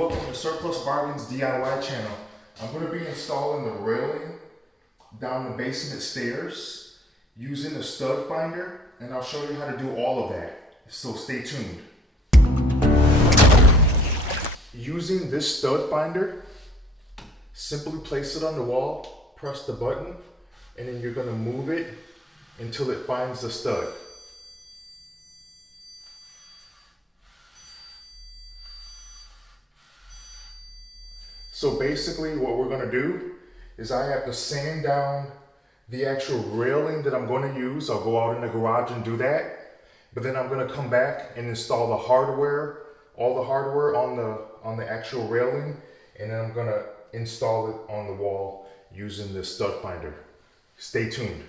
Welcome to Surplus Bargains DIY channel. I'm going to be installing the railing down the basement stairs using a stud finder, and I'll show you how to do all of that, so stay tuned. Using this stud finder, simply place it on the wall, press the button, and then you're going to move it until it finds the stud. So basically what we're going to do is I have to sand down the actual railing that I'm going to use. I'll go out in the garage and do that. But then I'm going to come back and install the hardware, all the hardware on the actual railing. And then I'm going to install it on the wall using this stud finder. Stay tuned.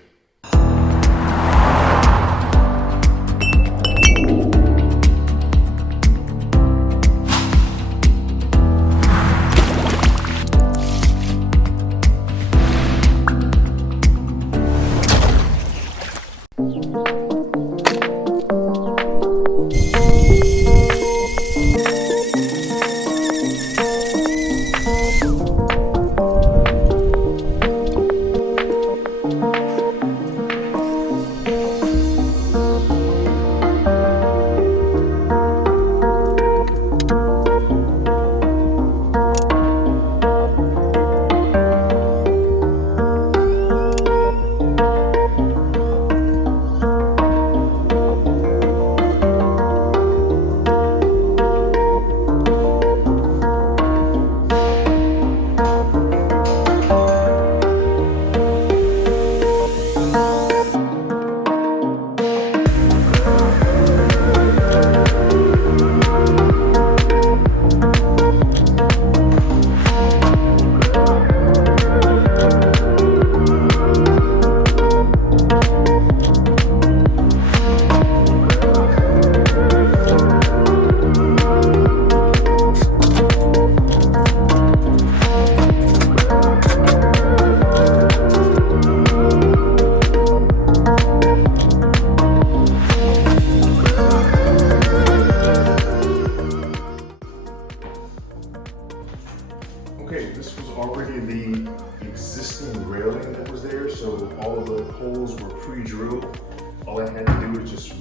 Okay, this was already the existing railing that was there, so all of the holes were pre-drilled. All I had to do was just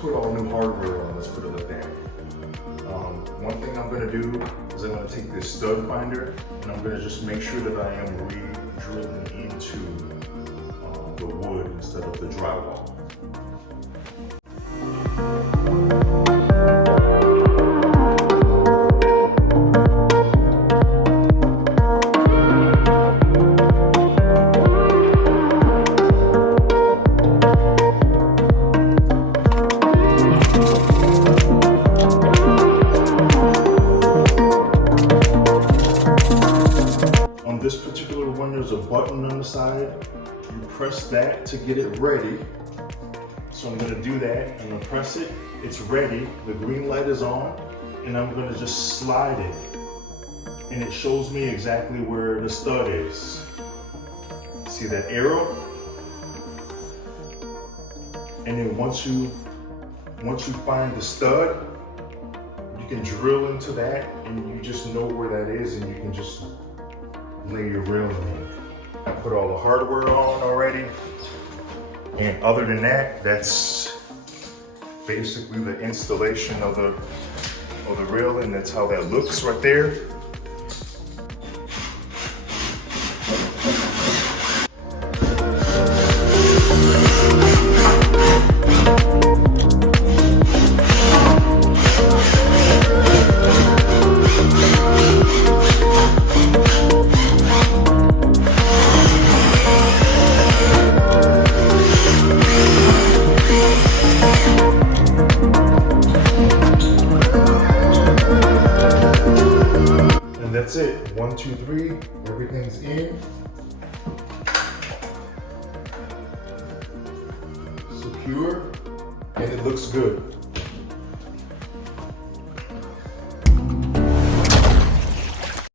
put all new hardware on, let's put it like that. One thing I'm gonna do is I'm gonna take this stud finder and I'm gonna just make sure that I am re-drilling into the wood instead of the drywall. This particular one, there's a button on the side. You press that to get it ready. So I'm gonna do that. I'm gonna press it. It's ready. The green light is on. And I'm gonna just slide it. And it shows me exactly where the stud is. See that arrow? And then once you find the stud, you can drill into that and you just know where that is and you can just lay your railing in. I put all the hardware on already, and other than that, that's basically the installation of the railing. That's how that looks right there. That's it. 1, 2, 3. Everything's in. Secure. And it looks good.